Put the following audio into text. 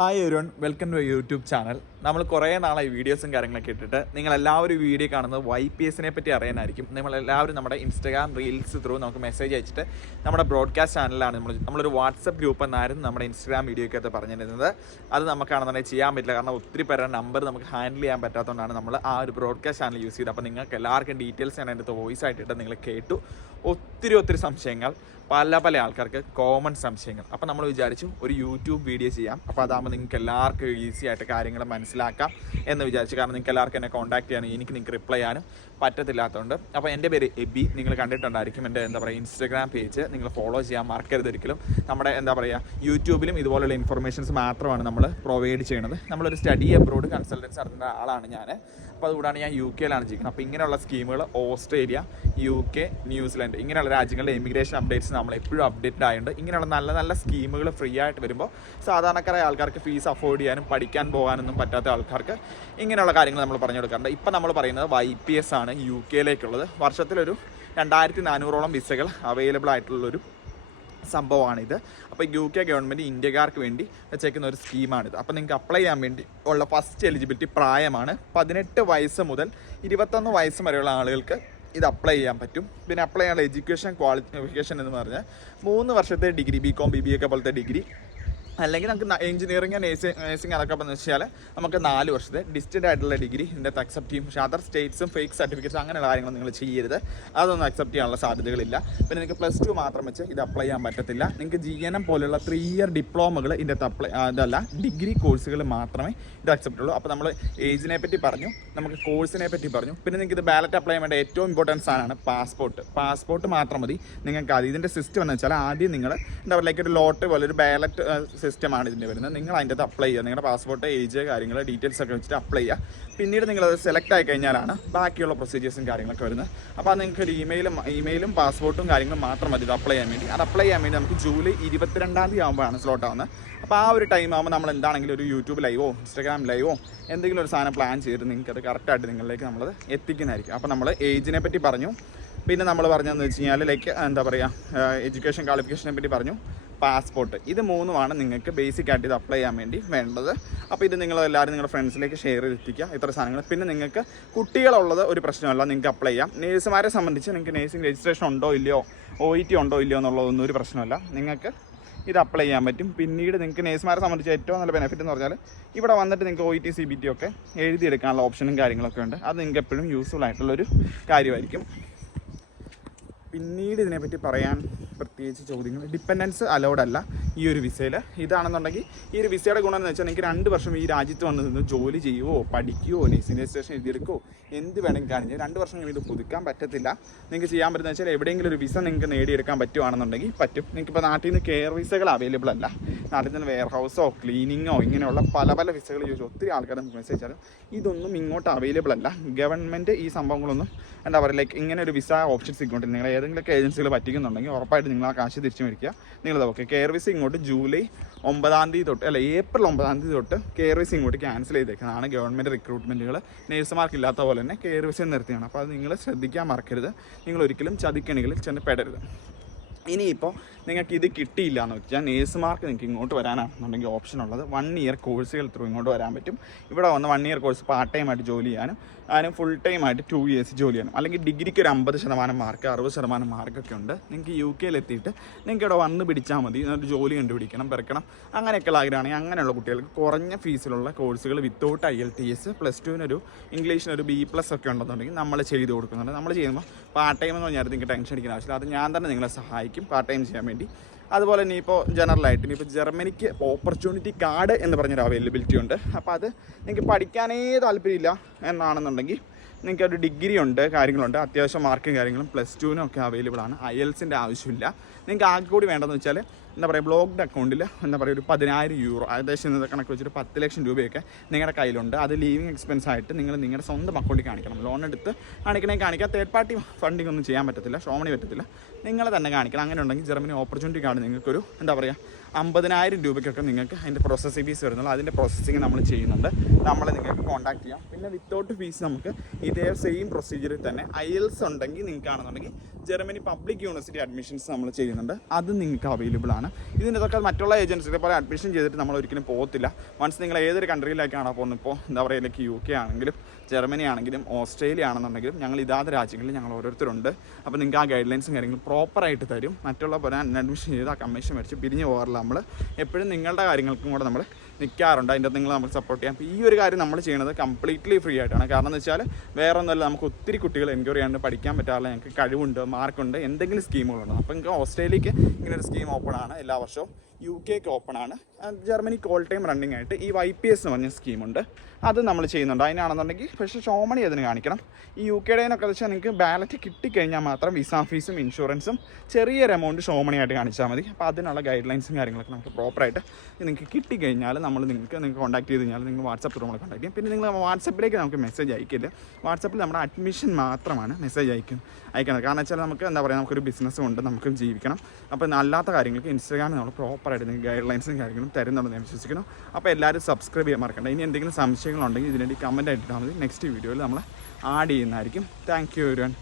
Hi everyone, welcome to YouTube channel. നമ്മൾ കുറേ നാളായി വീഡിയോസും കാര്യങ്ങളൊക്കെ ഇട്ടിട്ട് നിങ്ങളെല്ലാവരും വീഡിയോ കാണുന്നത് YPSനെ പറ്റി അറിയാനായിരിക്കും. നമ്മളെല്ലാവരും നമ്മുടെ ഇൻസ്റ്റാഗ്രാം റീൽസ് ത്രൂ നമുക്ക് മെസ്സേജ് അയച്ചിട്ട് നമ്മുടെ ബ്രോഡ്കാസ്റ്റ് ചാനലാണ് നമ്മളൊരു വാട്സപ്പ് ഗ്രൂപ്പ് എന്നായിരുന്നു നമ്മുടെ ഇൻസ്റ്റാഗ്രാം വീഡിയോയ്ക്കകത്ത് പറഞ്ഞിരുന്നത്. അത് നമുക്കാണെന്നുണ്ടെങ്കിൽ ചെയ്യാൻ പറ്റില്ല, കാരണം ഒത്തിരി പേരുടെ നമ്പർ നമുക്ക് ഹാൻഡിൽ ചെയ്യാൻ പറ്റാത്തതുകൊണ്ടാണ് നമ്മൾ ആ ഒരു ബ്രോഡ്കാസ്റ്റ് ചാനൽ യൂസ് ചെയ്തത്. അപ്പോൾ നിങ്ങൾക്ക് എല്ലാവർക്കും ഡീറ്റെയിൽസ് ഞാൻ എൻ്റെ അടുത്ത് വോയിസ് ആയിട്ടിട്ട് നിങ്ങൾ കേട്ടു. ഒത്തിരി സംശയങ്ങൾ, പല ആൾക്കാർക്ക് കോമൺ സംശയങ്ങൾ. അപ്പോൾ നമ്മൾ വിചാരിച്ചു ഒരു യൂട്യൂബ് വീഡിയോ ചെയ്യാം. അപ്പോൾ അതാകുമ്പോൾ നിങ്ങൾക്ക് എല്ലാവർക്കും ഈസി ആയിട്ട് കാര്യങ്ങൾ മനസ്സിലാക്കാം എന്ന് വിചാരിച്ചു. കാരണം നിങ്ങൾക്ക് എല്ലാവർക്കും എന്നെ കോൺടാക്ട് ചെയ്യാനും നിങ്ങൾക്ക് റിപ്ലൈ ചെയ്യാനും പറ്റത്തില്ലാത്തതുകൊണ്ട്. അപ്പോൾ എൻ്റെ പേര് എബി, നിങ്ങൾ കണ്ടിട്ടുണ്ടായിരിക്കും. എൻ്റെ ഇൻസ്റ്റാഗ്രാം പേജ് നിങ്ങൾ ഫോളോ ചെയ്യാൻ മറക്കരുത് ഒരിക്കലും. നമ്മുടെ യൂട്യൂബിലും ഇതുപോലുള്ള ഇൻഫർമേഷൻസ് മാത്രമാണ് നമ്മൾ പ്രൊവൈഡ് ചെയ്യുന്നത്. നമ്മളൊരു സ്റ്റഡി അബ്രോഡ് കൺസൾട്ടൻസി നടത്തുന്ന ആളാണ് ഞാൻ. അപ്പോൾ അതുകൂടാണ് ഞാൻ UK ചെയ്യുന്നത്. അപ്പോൾ ഇങ്ങനെയുള്ള സ്കീമുകൾ ഓസ്ട്രേലിയ, UK, ന്യൂസിലാൻഡ് ഇങ്ങനെയുള്ള രാജ്യങ്ങളുടെ ഇമിഗ്രേഷൻ അപ്ഡേറ്റ്സ് നമ്മൾ എപ്പോഴും അപ്ഡേറ്റഡ് ആയതുകൊണ്ട് ഇങ്ങനെയുള്ള നല്ല സ്കീമുകൾ ഫ്രീ ആയിട്ട് വരുമ്പോൾ സാധാരണക്കാരായ ആൾക്കാർക്ക് ഫീസ് അഫോർഡ് ചെയ്യാനും പഠിക്കാൻ പോകാനൊന്നും പറ്റാത്ത ആൾക്കാർക്ക് ഇങ്ങനെയുള്ള കാര്യങ്ങൾ നമ്മൾ പറഞ്ഞു കൊടുക്കാറുണ്ട്. ഇപ്പം നമ്മൾ പറയുന്നത് YPS ആണ് UK വർഷത്തിലൊരു 2400ഓളം വിസകൾ അവൈലബിൾ ആയിട്ടുള്ളൊരു സംഭവമാണിത്. അപ്പോൾ UK ഗവൺമെൻറ് ഇന്ത്യക്കാർക്ക് വേണ്ടി വെച്ചേക്കുന്ന ഒരു സ്കീമാണിത്. അപ്പോൾ നിങ്ങൾക്ക് അപ്ലൈ ചെയ്യാൻ വേണ്ടി ഉള്ള ഫസ്റ്റ് എലിജിബിലിറ്റി പ്രായമാണ് 18 വയസ്സ് മുതൽ 21 വയസ്സ് വരെയുള്ള ആളുകൾക്ക് ഇത് അപ്ലൈ ചെയ്യാൻ പറ്റും. പിന്നെ അപ്ലൈ ചെയ്യാനുള്ള എഡ്യൂക്കേഷൻ ക്വാളിഫിക്കേഷൻ എന്ന് പറഞ്ഞാൽ 3 വർഷത്തെ ഡിഗ്രി, BCom BBA ഒക്കെ പോലത്തെ ഡിഗ്രി, അല്ലെങ്കിൽ നമുക്ക് എഞ്ചിനീയറിംഗ് നേഴ്സിംഗ് അതൊക്കെ എന്ന് വെച്ചാൽ നമുക്ക് 4 വർഷത്തെ ഡിസ്റ്റൻ്റ് ആയിട്ടുള്ള ഡിഗ്രി ഇതിൻ്റെ അക്സെപ്റ്റ് ചെയ്യും. പക്ഷേ അതർ സ്റ്റേറ്റ്സും ഫേക്ക് സർട്ടിഫിക്കറ്റ്സ് അങ്ങനെയുള്ള കാര്യങ്ങൾ നിങ്ങൾ ചെയ്യരുത്. അതൊന്നും അക്സെപ്റ്റ് ചെയ്യാനുള്ള സാധ്യതകളില്ല. പിന്നെ നിങ്ങൾക്ക് +2 മാത്രം വെച്ച് ഇത് അപ്ലൈ ചെയ്യാൻ പറ്റത്തില്ല. നിങ്ങൾക്ക് GNM പോലെയുള്ള 3 ഇയർ ഡിപ്ലോമകൾ ഇതിൻ്റെ അപ്ലൈ അതല്ല, ഡിഗ്രി കോഴ്സുകൾ മാത്രമേ ഇത് അക്സെപ്റ്റ് ഉള്ളൂ. അപ്പോൾ നമ്മൾ ഏജിനെ പറ്റി പറഞ്ഞു, നമുക്ക് കോഴ്സിനെ പറ്റി പറഞ്ഞു. പിന്നെ നിങ്ങൾക്ക് ഇത് ബാലറ്റ് അപ്ലൈ ചെയ്യാൻ വേണ്ട ഏറ്റവും ഇമ്പോർട്ടൻറ്റ് സാധനമാണ് പാസ്പോർട്ട് മാത്രം മതി നിങ്ങൾക്ക്. അത് ഇതിൻ്റെ സിസ്റ്റം എന്ന് വെച്ചാൽ ആദ്യം നിങ്ങൾ ഒരു ലോട്ടറി പോലെ ഒരു ബാലറ്റ് സിസ്റ്റമാണ് ഇതിൻ്റെ വരുന്നത്. നിങ്ങൾ അതിൻ്റെ അത് അപ്ലൈ ചെയ്യുക. നിങ്ങളുടെ പാസ്പോർട്ട്, ഏജ്, കാര്യങ്ങൾ, ഡീറ്റെയിൽസ് ഒക്കെ വെച്ചിട്ട് അപ്ലൈ ചെയ്യുക. പിന്നീട് നിങ്ങളത് സെലക്ട് ആയി കഴിഞ്ഞാലാണ് ബാക്കിയുള്ള പ്രൊസീജിയേഴ്സും കാര്യങ്ങളൊക്കെ വരുന്നത്. അപ്പോൾ അത് നിങ്ങൾക്ക് ഒരു ഇമെയിലും പാസ്പോർട്ടും കാര്യങ്ങളും മാത്രം മതി ഇത് അപ്ലൈ ചെയ്യാൻ വേണ്ടി. അത് അപ്ലൈ ചെയ്യാൻ വേണ്ടി നമുക്ക് ജൂലൈ 22 ആകുമ്പോഴാണ് സ്ലോട്ട് ആവുന്നത്. അപ്പോൾ ആ ഒരു ടൈം ആകുമ്പോൾ നമ്മൾ എന്താണെങ്കിലും ഒരു യൂട്യൂബ് ലൈവോ ഇൻസ്റ്റാഗ്രാം ലൈവോ എന്തെങ്കിലും ഒരു സാധനം പ്ലാൻ ചെയ്തിട്ട് നിങ്ങൾക്ക് അത് കറക്റ്റായിട്ട് നിങ്ങളിലേക്ക് നമ്മളത് എത്തിക്കുന്നതായിരിക്കും. അപ്പോൾ നമ്മൾ ഏജിനെ പറ്റി പറഞ്ഞു. പിന്നെ നമ്മൾ പറഞ്ഞതെന്ന് വെച്ച് കഴിഞ്ഞാൽ എഡ്യൂക്കേഷൻ ക്വാളിഫിക്കേഷനെ പറ്റി പറഞ്ഞു, പാസ്പോർട്ട്. ഇത് 3 നിങ്ങൾക്ക് ബേസിക് ആയിട്ട് ഇത് അപ്ലൈ ചെയ്യാൻ വേണ്ടി വേണ്ടത്. അപ്പോൾ ഇത് നിങ്ങളെല്ലാവരും നിങ്ങളുടെ ഫ്രണ്ട്സിലേക്ക് ഷെയർ ചെയ്തെത്തിക്കുക ഇത്ര സാധനങ്ങൾ. പിന്നെ നിങ്ങൾക്ക് കുട്ടികളുള്ളത് ഒരു പ്രശ്നമല്ല, നിങ്ങൾക്ക് അപ്ലൈ ചെയ്യാം. നേഴ്സുമാരെ സംബന്ധിച്ച് നിങ്ങൾക്ക് നേഴ്സിംഗ് രജിസ്ട്രേഷൻ ഉണ്ടോ ഇല്ലയോ, OET ഉണ്ടോ ഇല്ലയോ എന്നുള്ളതൊന്നും ഒരു പ്രശ്നമല്ല, നിങ്ങൾക്ക് ഇത് അപ്ലൈ ചെയ്യാൻ പറ്റും. പിന്നീട് നിങ്ങൾക്ക് നേഴ്സുമാരെ സംബന്ധിച്ച് ഏറ്റവും നല്ല ബെനിഫിറ്റ് എന്ന് പറഞ്ഞാൽ ഇവിടെ വന്നിട്ട് നിങ്ങൾക്ക് OET CBT ഒക്കെ എഴുതിയെടുക്കാനുള്ള ഓപ്ഷനും കാര്യങ്ങളൊക്കെ ഉണ്ട്. അത് നിങ്ങൾക്ക് എപ്പോഴും യൂസ്ഫുൾ ആയിട്ടുള്ളൊരു കാര്യമായിരിക്കും. പിന്നീട് ഇതിനെപ്പറ്റി പറയാൻ പ്രത്യേകിച്ച് ചോദ്യങ്ങൾ, ഡിപ്പെൻഡൻസ് അലൗഡ് അല്ല ഈ ഒരു വിസയിൽ. ഇതാണെന്നുണ്ടെങ്കിൽ ഈ ഒരു വിസയുടെ ഗുണം എന്ന് വെച്ചാൽ നിങ്ങൾക്ക് 2 വർഷം ഈ രാജ്യത്ത് വന്ന് നിന്ന് ജോലി ചെയ്യുവോ പഠിക്കുകയോ നേഴ്സിംഗ് രജിസ്ട്രേഷൻ എഴുതിയെടുക്കുകയോ എന്ത് വേണമെങ്കിൽ കാണിച്ച് 2 വർഷം കഴിഞ്ഞ് ഇത് പുതുക്കാൻ പറ്റത്തില്ല. നിങ്ങൾക്ക് ചെയ്യാൻ പറ്റുന്നത് വെച്ചാൽ എവിടെയെങ്കിലും ഒരു വിസ നിങ്ങൾക്ക് നേടിയെടുക്കാൻ പറ്റുവാണെന്നുണ്ടെങ്കിൽ പറ്റും. നിങ്ങൾക്കിപ്പോൾ നാട്ടിൽ നിന്ന് കെയർ വിസകൾ അവൈലബിൾ അല്ല. നാട്ടിൽ നിന്ന് വെയർ ഹൗസോ ക്ലീനിങ്ങോ ഇങ്ങനെയുള്ള പല വിസകൾ ചോദിച്ചു ഒത്തിരി ആൾക്കാർ നമുക്ക് മെസ്സേജ് അയച്ചാലും ഇതൊന്നും ഇങ്ങോട്ട് അവൈലബിൾ അല്ല. ഗവൺമെൻറ് ഈ സംഭവങ്ങളൊന്നും ഇങ്ങനെ ഒരു വിസ ഓപ്ഷൻസ് ഇങ്ങോട്ട് നിങ്ങൾ ഏതെങ്കിലുമൊക്കെ ഏജൻസികൾ പറ്റിക്കുന്നുണ്ടെങ്കിൽ ഉറപ്പായിട്ട് നിങ്ങൾ ആ കാശ് തിരിച്ചു മേടിക്കുക. നിങ്ങളത് ഓക്കെ. കെയർ വിസ ഇങ്ങോട്ട് ജൂലൈ 9 തൊട്ട് ഏപ്രിൽ 9 തൊട്ട് കെയർ വിസ ഇങ്ങോട്ട് ക്യാൻസൽ ചെയ്തേക്കുന്നതാണ്. ഗവൺമെൻറ് റിക്രൂട്ട്മെൻറ്റുകൾ നേഴ്സുമാർക്ക് ഇല്ലാത്ത പോലെ തന്നെ കെയർ വിസ നിർത്തിയാണ്. അപ്പോൾ അത് നിങ്ങൾ ശ്രദ്ധിക്കാൻ മറക്കരുത്. നിങ്ങൾ ഒരിക്കലും ചതിക്കണികളിൽ ചെന്ന് പെടരുത്. ഇനിയിപ്പോൾ നിങ്ങൾക്ക് ഇത് കിട്ടിയില്ല എന്ന് വെച്ചാൽ നേഴ്സുമാർക്ക് നിങ്ങൾക്ക് ഇങ്ങോട്ട് വരാനാണെന്നുണ്ടെങ്കിൽ ഓപ്ഷൻ ഉള്ളത് 1 ഇയർ കോഴ്സുകൾ ത്രൂ ഇങ്ങോട്ട് വരാൻ പറ്റും. ഇവിടെ വന്ന് 1 ഇയർ കോഴ്സ് പാർട്ട് ടൈം ആയിട്ട് ജോലി ചെയ്യാനും അതിന് ഫുൾ ടൈം ആയിട്ട് 2 ഇയേഴ്സ് ജോലി ചെയ്യാനും, അല്ലെങ്കിൽ ഡിഗ്രിക്ക് ഒരു 50% മാർക്ക് 60% മാർക്കൊക്കെ ഉണ്ട്. നിങ്ങൾക്ക് UK എത്തിയിട്ട് നിങ്ങൾക്ക് ഇവിടെ വന്ന് പിടിച്ചാൽ മതി. എന്നിട്ട് ജോലി കണ്ടുപിടിക്കണം, പെറുക്കണം, അങ്ങനെയൊക്കെയുള്ള ആഗ്രഹമാണെങ്കിൽ അങ്ങനെയുള്ള കുട്ടികൾക്ക് കുറഞ്ഞ ഫീസിലുള്ള കോഴ്സുകൾ വിത്തൗട്ട് IELTS +2 ഇംഗ്ലീഷിനൊരു B+ ഒക്കെ ഉണ്ടെന്നുണ്ടെങ്കിൽ നമ്മൾ ചെയ്ത് കൊടുക്കുന്നുണ്ട്. നമ്മൾ ചെയ്യുമ്പോൾ പാർട്ട് ടൈം എന്ന് പറഞ്ഞാൽ നിങ്ങൾക്ക് ടെൻഷൻ അടിക്കുന്ന ആവശ്യമില്ല. അത് ഞാൻ തന്നെ നിങ്ങളെ സഹായിക്കും പാർട്ട് ടൈം ചെയ്യാൻ വേണ്ടി. അതുപോലെ തന്നെ ഇപ്പോൾ ജനറലായിട്ട് ഇനിയിപ്പോൾ ജർമ്മനിക്ക് ഓപ്പർച്യൂണിറ്റി കാർഡ് എന്ന് പറഞ്ഞൊരു അവൈലബിലിറ്റി ഉണ്ട്. അപ്പോൾ അത് നിങ്ങൾക്ക് പഠിക്കാനേ താല്പര്യമില്ല എന്നാണെന്നുണ്ടെങ്കിൽ നിങ്ങൾക്ക് ഒരു ഡിഗ്രി ഉണ്ട്, കാര്യങ്ങളുണ്ട്, അത്യാവശ്യം മാർക്കും കാര്യങ്ങളും +2 ഒക്കെ അവൈലബിൾ ആണ്. IELTSൻ്റെ ആവശ്യമില്ല. നിങ്ങൾക്ക് ആകെ കൂടി വേണ്ടതെന്ന് വെച്ചാൽ ബ്ലോക്ക്ഡ് അക്കൗണ്ടിൽ ഒരു 10,000 യൂറോ, ഏകദേശം ഇന്നത്തെ കണക്ക് വെച്ചിട്ട് 10 ലക്ഷം രൂപയൊക്കെ നിങ്ങളുടെ കയ്യിലുണ്ട്. അത് ലീവിങ് എക്സ്പെൻസ് ആയിട്ട് നിങ്ങൾ നിങ്ങളുടെ സ്വന്തം അക്കൗണ്ടിൽ കാണിക്കണം. ലോൺ എടുത്ത് കാണിക്കാം. തേർഡ് പാർട്ടി ഫണ്ടിങ് ഒന്നും ചെയ്യാൻ പറ്റത്തില്ല, ഷോമണി പറ്റത്തില്ല, നിങ്ങൾ തന്നെ കാണിക്കണം. അങ്ങനെ ഉണ്ടെങ്കിൽ ജർമ്മനി ഓപ്പർച്യൂണിറ്റി കാർഡ് നിങ്ങൾക്കൊരു 50,000 രൂപയ്ക്കൊക്കെ നിങ്ങൾക്ക് അതിൻ്റെ പ്രോസസ്സിംഗ് ഫീസ് വരുന്നുള്ളൂ. അതിൻ്റെ പ്രോസസ്സിങ് നമ്മൾ ചെയ്യുന്നുണ്ട്. നമ്മളെ നിങ്ങൾക്ക് കോൺടാക്ട് ചെയ്യാം. പിന്നെ വിത്തൗട്ട് ഫീസ് നമുക്ക് ഇതേ സെയിം പ്രൊസീജിയറിൽ തന്നെ IELTS ഉണ്ടെങ്കിൽ നിങ്ങൾക്കാണെന്നുണ്ടെങ്കിൽ ജർമ്മനി പബ്ലിക് യൂണിവേഴ്സിറ്റി അഡ്മിഷൻസ് നമ്മൾ ചെയ്യുന്നുണ്ട്. ചെയ്യുന്നുണ്ട്, അത് നിങ്ങൾക്ക് അവൈലബിൾ ആണ്. ഇതിൻ്റെതൊക്കെ മറ്റുള്ള ഏജൻസികളെ പോലെ അഡ്മിഷൻ ചെയ്തിട്ട് നമ്മൾ ഒരിക്കലും പോകത്തില്ല. വൺസ് നിങ്ങൾ ഏതൊരു കൺട്രിയിലേക്കാണോ പോകുന്നത്, ഇപ്പോൾ എന്താ പറയുക, ലൈക്ക് UK ആണെങ്കിലും ജർമ്മനി ആണെങ്കിലും ഓസ്ട്രേലിയ ആണെന്നുണ്ടെങ്കിലും ഞങ്ങൾ ഇതാത് രാജ്യങ്ങളിൽ ഞങ്ങൾ ഓരോരുത്തരുണ്ട്. അപ്പോൾ നിങ്ങൾക്ക് ആ ഗൈഡ് ലൈൻസും കാര്യങ്ങളും പ്രോപ്പറായിട്ട് തരും. മറ്റുള്ള പോലെ അഡ്മിഷൻ ചെയ്ത് ആ കമ്മീഷൻ മേടിച്ച് പിരിഞ്ഞ് പോകാറില്ല. നമ്മൾ എപ്പോഴും നിങ്ങളുടെ കാര്യങ്ങൾക്കും കൂടെ നമ്മൾ നിൽക്കാറുണ്ട്. അതിൻ്റെ നിങ്ങൾ നമുക്ക് സപ്പോർട്ട് ചെയ്യാം. അപ്പോൾ ഈ ഒരു കാര്യം നമ്മൾ ചെയ്യുന്നത് കംപ്ലീറ്റ്ലി ഫ്രീ ആയിട്ടാണ്. കാരണം എന്ന് വെച്ചാൽ വേറെ ഒന്നുമല്ല, നമുക്ക് ഒത്തിരി കുട്ടികൾ എൻക്വയറി ചെയ്യാണ്ട് പഠിക്കാൻ പറ്റാറില്ല, ഞങ്ങൾക്ക് കഴിവുണ്ട്, മാർക്കുണ്ട്, എന്തെങ്കിലും സ്കീമുകളുണ്ട്. അപ്പോൾ നിങ്ങൾക്ക് ഓസ്ട്രേലിയക്ക് ഇങ്ങനൊരു സ്കീം ഓപ്പൺ ആണ് എല്ലാ വർഷവും, UK ഓപ്പൺ ആണ്, ജർമ്മനിക്ക് ഓൾ ടൈം റണ്ണിങ് ആയിട്ട് ഈ YPS എന്ന് പറഞ്ഞ സ്കീമുണ്ട്, അത് നമ്മൾ ചെയ്യുന്നുണ്ട്. അതിനാണെന്നുണ്ടെങ്കിൽ പക്ഷേ ഷോമണി അതിന് കാണിക്കണം. ഈ UKയുടെനൊക്കെ വെച്ചാൽ നിങ്ങൾക്ക് ബാലറ്റ് കിട്ടിക്കഴിഞ്ഞാൽ മാത്രം വിസ ഫീസും ഇൻഷുറൻസും ചെറിയൊരു എമൗണ്ട് ഷോമണി ആയിട്ട് കാണിച്ചാൽ മതി. അപ്പോൾ അതിനുള്ള ഗൈഡ് ലൈൻസും കാര്യങ്ങളൊക്കെ നമുക്ക് പ്രോപ്പറായിട്ട് നിങ്ങൾക്ക് കിട്ടിക്കഴിഞ്ഞാൽ നിങ്ങൾക്ക് കോൺടാക്ട് ചെയ്ത് കഴിഞ്ഞാൽ നിങ്ങൾ വാട്സപ്പ് ത്രൂ നമ്മളെ കോൺടാക്ട് ചെയ്യും. പിന്നെ നിങ്ങൾ വാട്സപ്പിലേക്ക് നമുക്ക് മെസ്സേജ് അയക്കില്ല. വാട്സപ്പിൽ നമ്മുടെ അഡ്മിഷൻ മാത്രമാണ് മെസ്സേജ് അയക്കുന്നത്. കാരണം വെച്ചാൽ നമുക്ക് എന്താ പറയുക, നമുക്കൊരു ബിസിനസ്സും ഉണ്ട്, നമുക്ക് ജീവിക്കണം. അപ്പോൾ അല്ലാത്ത കാര്യങ്ങൾക്ക് ഇൻസ്റ്റാഗ്രാമിൽ നമ്മൾ പ്രോപ്പറായിട്ട് നിങ്ങൾക്ക് ഗൈഡ് ലൈൻസും കാര്യങ്ങളും തരുന്നുണ്ടെന്ന് ഞാൻ വിശ്വസിക്കുന്നു. അപ്പോൾ എല്ലാവരും സബ്സ്ക്രൈബ് ചെയ്യാൻ മറക്കണ്ട. ഇനി എന്തെങ്കിലും സംശയങ്ങളുണ്ടെങ്കിൽ ഇതിനുവേണ്ടി കമൻറ്റ് ആയിട്ടാൽ മതി. നെക്സ്റ്റ് വീഡിയോയിൽ നമ്മൾ ആഡ് ചെയ്യുന്നതായിരിക്കും. Thank you everyone.